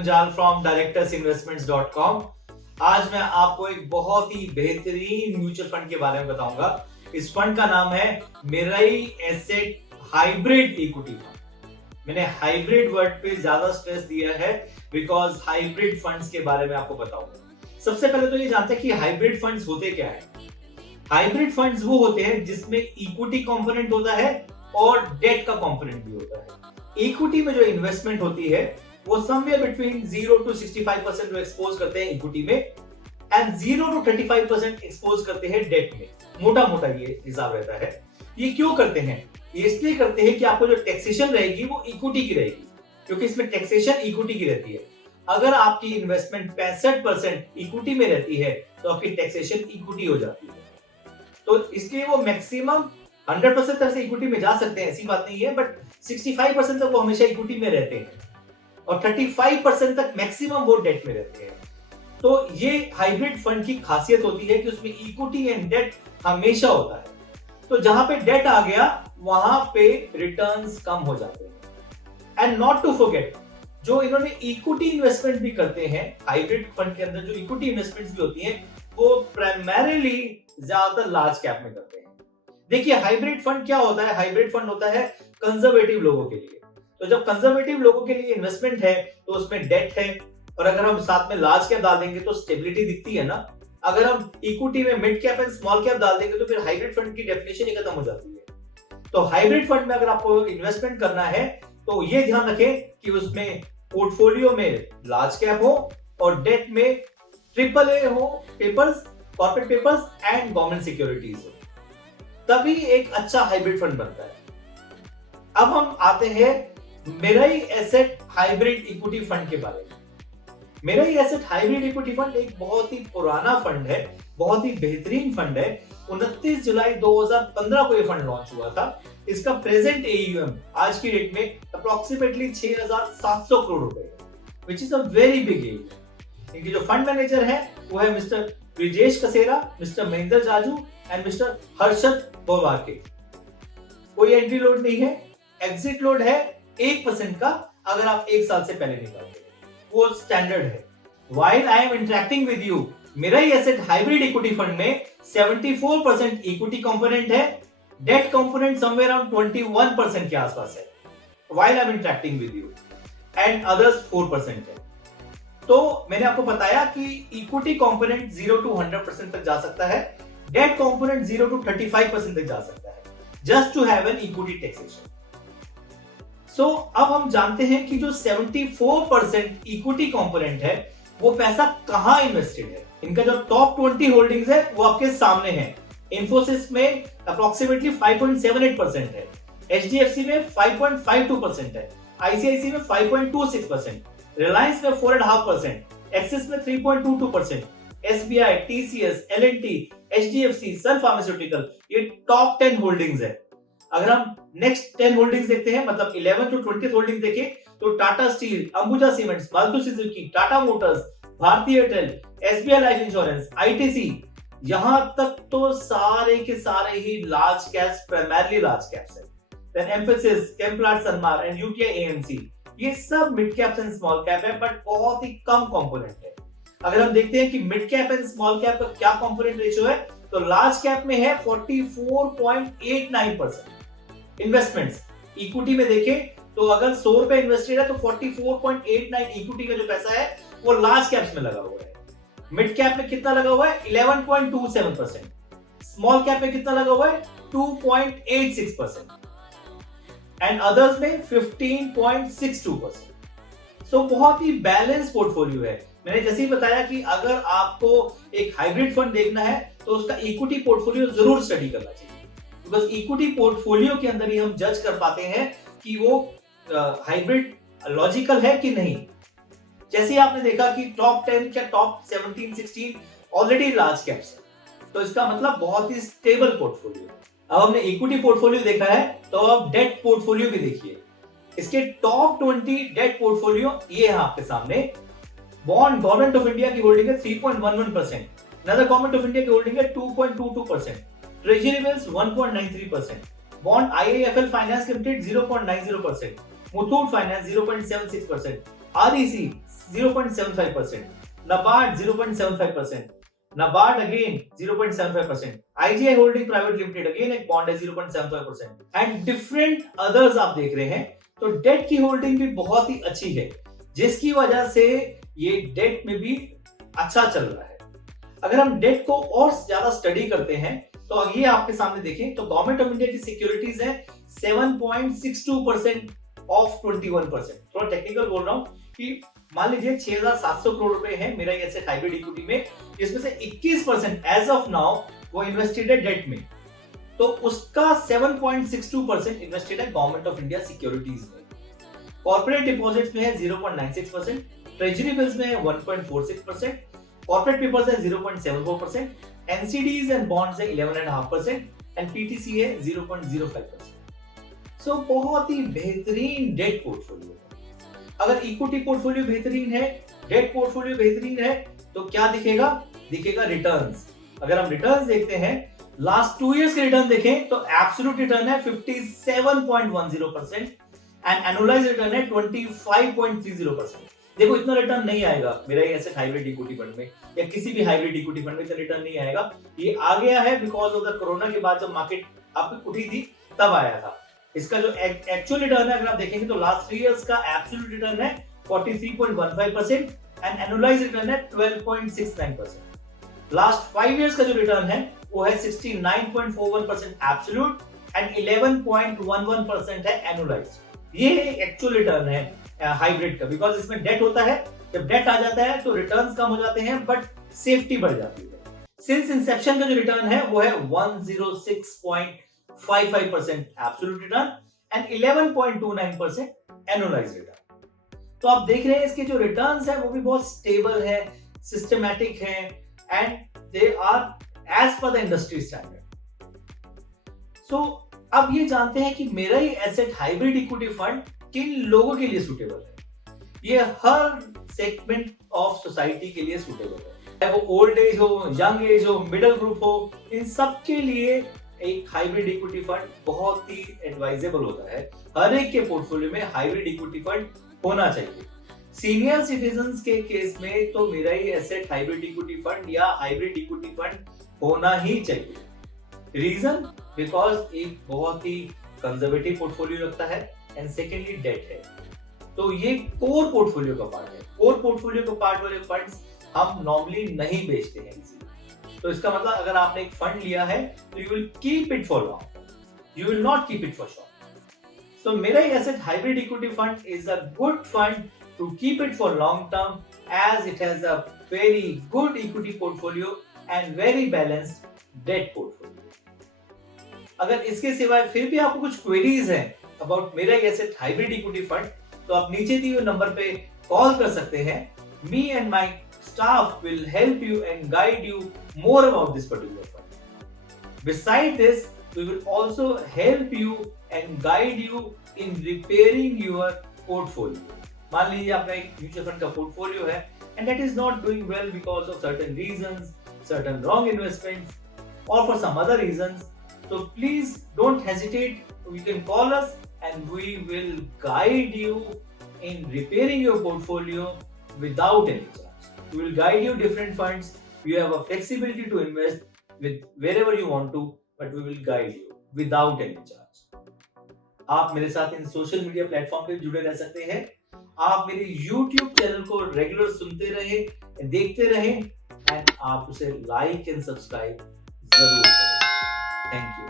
गुंजाल from directorsinvestments.com। आज मैं आपको एक बहुत ही बेहतरीन म्यूचुअल फंड के बारे में बताऊंगा। इस फंड का नाम है Mirae asset hybrid equity fund. मैंने हाइब्रिड वर्ड पे ज्यादा स्ट्रेस दिया है बिकॉज हाइब्रिड फंड्स के बारे में आपको बताऊंगा। सबसे पहले तो ये जानते हैं कि हाइब्रिड फंड्स होते क्या है। हाइब्रिड फंड्स वो होते हैं जिसमें इक्विटी कंपोनेंट होता है और डेट का कंपोनेंट भी होता है। इक्विटी में जो इन्वेस्टमेंट होती है वो समवेयर बिटवीन 0 to 65% एक्सपोज करते हैं इक्विटी में एंड 0 to 35% एक्सपोज करते हैं डेट में। मोटा मोटा ये हिसाब रहता है। ये क्यों करते हैं? ये इसलिए करते हैं कि आपको जो टैक्सेशन रहेगी वो इक्विटी की रहेगी, क्योंकि इसमें टैक्सेशन इक्विटी की रहती है। अगर आपकी इन्वेस्टमेंट 65% इक्विटी में रहती है तो आपकी टैक्सेशन इक्विटी हो जाती है। तो इसलिए वो मैक्सिमम 100% तक से इक्विटी में जा सकते हैं, ऐसी बात नहीं है, बट 65% तक वो हमेशा इक्विटी में रहते हैं और 35% तक मैक्सिमम वो डेट में रहते हैं। तो ये हाइब्रिड फंड की खासियत होती है कि उसमें इक्विटी एंड डेट हमेशा होता है। तो जहां पे डेट आ गया वहां पे रिटर्न्स कम हो जाते हैं। एंड नॉट टू फॉरगेट, जो इन्होंने इक्विटी इन्वेस्टमेंट भी करते हैं हाइब्रिड फंड के अंदर, जो इक्विटी इन्वेस्टमेंट्स भी होती हैं वो प्राइमरीली ज्यादातर लार्ज कैप में करते हैं। देखिए हाइब्रिड फंड क्या होता है? हाइब्रिड फंड होता है कंजर्वेटिव लोगों के लिए। तो जब कंजर्वेटिव लोगों के लिए इन्वेस्टमेंट है तो उसमें डेट है, और अगर हम साथ में लार्ज कैप डाल देंगे तो स्टेबिलिटी दिखती है ना। अगर हम इक्विटी में mid cap and small cap डाल देंगे तो फिर हाइब्रिड फंड की डेफिनेशन ही खत्म हो जाती है। तो हाइब्रिड फंड में अगर आपको इन्वेस्टमेंट करना है तो ये ध्यान रखें कि उसमें पोर्टफोलियो में लार्ज कैप हो और डेट में AAA हो papers, corporate papers and government securities हो, तभी एक अच्छा हाइब्रिड फंड बनता है। अब हम आते हैं Mirae asset hybrid equity fund के बारे में। Mirae asset hybrid equity fund एक बहुत ही पुराना फंड है, बहुत ही बेहतरीन फंड है। 29 जुलाई 2015 को यह फंड लॉन्च हुआ था। इसका प्रेजेंट AUM आज की डेट में अप्रोक्सीमेटली 6,700 करोड़ रुपए, which is a very big AUM। इनके जो फंड मैनेजर है वो है mister Brijesh Kasera, mister Mahendra Jaju and mister Harshad Bowake. कोई एंट्री लोड नहीं है, एग्जिट लोड है 1% का अगर आप 1 साल से पहले निकालते हैं, वो स्टैंडर्ड है। While I am interacting with you, Mirae asset hybrid equity fund में 74% इक्विटी कंपोनेंट है, डेट कंपोनेंट समवेयर अराउंड 21% के आसपास है। While I am interacting with you and others 4% है। तो मैंने आपको बताया कि इक्विटी कंपोनेंट 0 to 100% तक जा सकता है, डेट कंपोनेंट 0 to 35% तक जा सकता है, just to have an equity taxation. So अब हम जानते हैं कि जो 74% इक्विटी कंपोनेंट है वो पैसा कहां इन्वेस्टेड है। इनका जो टॉप 20 होल्डिंग्स है वो आपके सामने है। इंफोसिस में अप्रोक्सीमेटली 5.78% है, HDFC में 5.52% है, ICICI में 5.26%, रिलायंस में 4.5%, एक्सिस में 3.22%, SBI, TCS, L&T, HDFC, सन फार्मास्यूटिकल, ये टॉप 10 होल्डिंग्स है। अगर हम नेक्स्ट 10 होल्डिंग्स देखते हैं, मतलब 11 to 20 होल्डिंग देखें, तो Tata Steel, Ambuja Cements, Maruti Suzuki, Tata Motors, Bharti Airtel, SBI Life Insurance, ITC, यहां तक तो सारे के सारे ही large caps, primarily large caps है। Then Mphasis, Chemplast Sanmar and UTI AMC, ये सब mid caps and small cap है, बट बहुत ही कम कंपोनेंट है। अगर हम देखते हैं कि mid cap and small cap का क्या कंपोनेंट रेशियो है, तो लार्ज कैप में है 44.89% इन्वेस्टमेंट्स। इक्विटी में देखें तो अगर 100 रुपए इन्वेस्टेड है तो 44.89 इक्विटी का जो पैसा है वो लार्ज कैप्स में लगा हुआ है। मिड कैप में कितना लगा हुआ है? 11.27%। स्मॉल कैप में कितना लगा हुआ है? 2.86%। एंड अदर्स में 15.62%। सो बहुत ही बैलेंस पोर्टफोलियो है। मैंने जैसे ही बताया कि अगर आपको एक हाइब्रिड फंड देखना है तो उसका इक्विटी पोर्टफोलियो जरूर स्टडी करना चाहिए, बिकॉज इक्विटी पोर्टफोलियो के अंदर ही हम जज कर पाते हैं कि वो हाइब्रिड लॉजिकल है कि नहीं। जैसे आपने देखा कि टॉप 10 या टॉप 17, 16 ऑलरेडी लार्ज कैप्स है, तो इसका मतलब बहुत ही स्टेबल पोर्टफोलियो। अब हमने इक्विटी पोर्टफोलियो देखा है, तो अब डेट पोर्टफोलियो भी देखिए। इसके टॉप 20 डेट पोर्टफोलियो ये है आपके सामने। बॉन्ड गवर्नमेंट ऑफ इंडिया की होल्डिंग है 3.11%, नदर गवर्नमेंट ऑफ इंडिया की होल्डिंग है 2.22%, treasury bills 1.93%, bond IIFL finance limited 0.90%, Muthoot finance 0.76%, REC 0.75%, NABARD 0.75%, NABARD again 0.75%, IGI Holding Private Limited again एक बॉन्ड है 0.75%, एंड डिफरेंट अदर्स आप देख रहे हैं। तो डेट की होल्डिंग भी बहुत ही अच्छी है, जिसकी वजह से ये डेट में भी अच्छा चल रहा है। अगर हम डेट को और ज्यादा स्टडी करते हैं तो ये आपके सामने देखें तो गवर्नमेंट ऑफ इंडिया की सिक्योरिटीज है 7.62% ऑफ 21%। थोड़ा टेक्निकल बोल रहा हूं कि मान लीजिए 6,700 करोड़ रुपए है मेरा एसेट हाइब्रिड इक्विटी में, जिसमें से 21% एज ऑफ नाउ वो इन्वेस्टेड है डेट में, तो उसका 7.62% इन्वेस्टेड है गवर्नमेंट ऑफ इंडिया सिक्योरिटीज में। कॉर्पोरेट डिपॉजिट्स में है 0.96%, ट्रेजरी बिल्स में है 1.46%, कॉर्पोरेट पेपर्स है 0.74%, एनसीडीज एंड बॉन्ड्स है 11.5% एंड पीटीसी है 0.05%। सो बहुत ही बेहतरीन डेट पोर्टफोलियो। अगर इक्विटी पोर्टफोलियो बेहतरीन है, डेट पोर्टफोलियो बेहतरीन है, तो क्या दिखेगा? दिखेगा रिटर्न्स। अगर हम रिटर्न्स देखते हैं, लास्ट 2 इयर्स के रिटर्न देखें तो एब्सोल्यूट रिटर्न है 57.10% एंड एनुअलाइज्ड रिटर्न है 25.30%। देखो इतना रिटर्न नहीं आएगा मेरा ये ऐसे हाइब्रिड इक्विटी फंड में या किसी भी हाइब्रिड इक्विटी फंड में इतना रिटर्न नहीं आएगा। ये आ गया है बिकॉज ऑफ द कोरोना के बाद जब मार्केट अप उठी थी तब आया था। इसका जो एक्चुअल रिटर्न है अगर आप देखेंगे तो लास्ट 3 इयर्स का एब्सोल्यूट रिटर्न है 43.15% एंड एनुअलाइज्ड रिटर्न है 12.69%। लास्ट 5 इयर्स का जो रिटर्न है वो है 69.41% एब्सोल्यूट एंड 11.11% है एनुअलाइज्ड। ये एक्चुअल रिटर्न है हाइब्रिड का, बिकॉज इसमें डेट होता है। जब डेट आ जाता है तो रिटर्न्स कम हो जाते हैं बट सेफ्टी बढ़ जाती है। सिंस इंसेप्शन का जो रिटर्न है वो है 106.55% absolute return and 11.29% annualised return. तो आप देख रहे हैं इसके जो रिटर्न्स है वो भी बहुत स्टेबल है, सिस्टमैटिक है and they are as per the industry standard. So अब ये जानते हैं कि मेरा ही एसेट हाइब्रिड इक्विटी फंड किन लोगों के लिए सूटेबल है। ये हर सेगमेंट ऑफ सोसाइटी के लिए सूटेबल है, चाहे वो ओल्ड एज हो, यंग एज हो, मिडिल ग्रुप हो, इन सब के लिए एक हाइब्रिड इक्विटी फंड बहुत ही एडवाइजेबल होता है। हर एक के पोर्टफोलियो में हाइब्रिड इक्विटी फंड होना चाहिए। सीनियर सिटीजन्स के केस में तो मेरा ही एसेट हाइब्रिड इक्विटी फंड या हाइब्रिड इक्विटी फंड होना ही चाहिए। रीजन बिकॉज एक बहुत ही कंजर्वेटिव पोर्टफोलियो रखता है एंड सेकेंडली डेट है, तो ये कोर पोर्टफोलियो का पार्ट है। कोर पोर्टफोलियो का पार्ट वाले फंड्स हम नॉर्मली नहीं बेचते हैं किसी। तो इसका मतलब अगर आपने एक फंड लिया है तो you will keep it for long, you will not keep it for short. So Mirae Asset hybrid equity Fund is a good fund to keep it for long term as it has a very good equity portfolio and very balanced debt portfolio. अगर इसके सिवाय फिर भी आपको कुछ queries हैं about मेरा Asset hybrid equity fund तो आप नीचे दिए हुए नंबर पे कॉल कर सकते हैं। Me and my staff will help you and guide you more about this particular fund. Besides this, we will also help you and guide you in repairing your portfolio. मान लीजिए आपका एक mutual fund का portfolio है and that is not doing well because of certain reasons, certain wrong investments or for some other reasons. So please don't hesitate. You can call us and we will guide you in repairing your portfolio without any charge. We will guide you different funds. You have a flexibility to invest with wherever you want to, but we will guide you without any charge. आप मेरे साथ इन social media platform पे जुड़े रह सकते हैं। आप मेरे YouTube चैनल को रेगुलर सुनते रहे, देखते रहे एंड आप उसे लाइक एंड सब्सक्राइब जरूर करें। Thank you.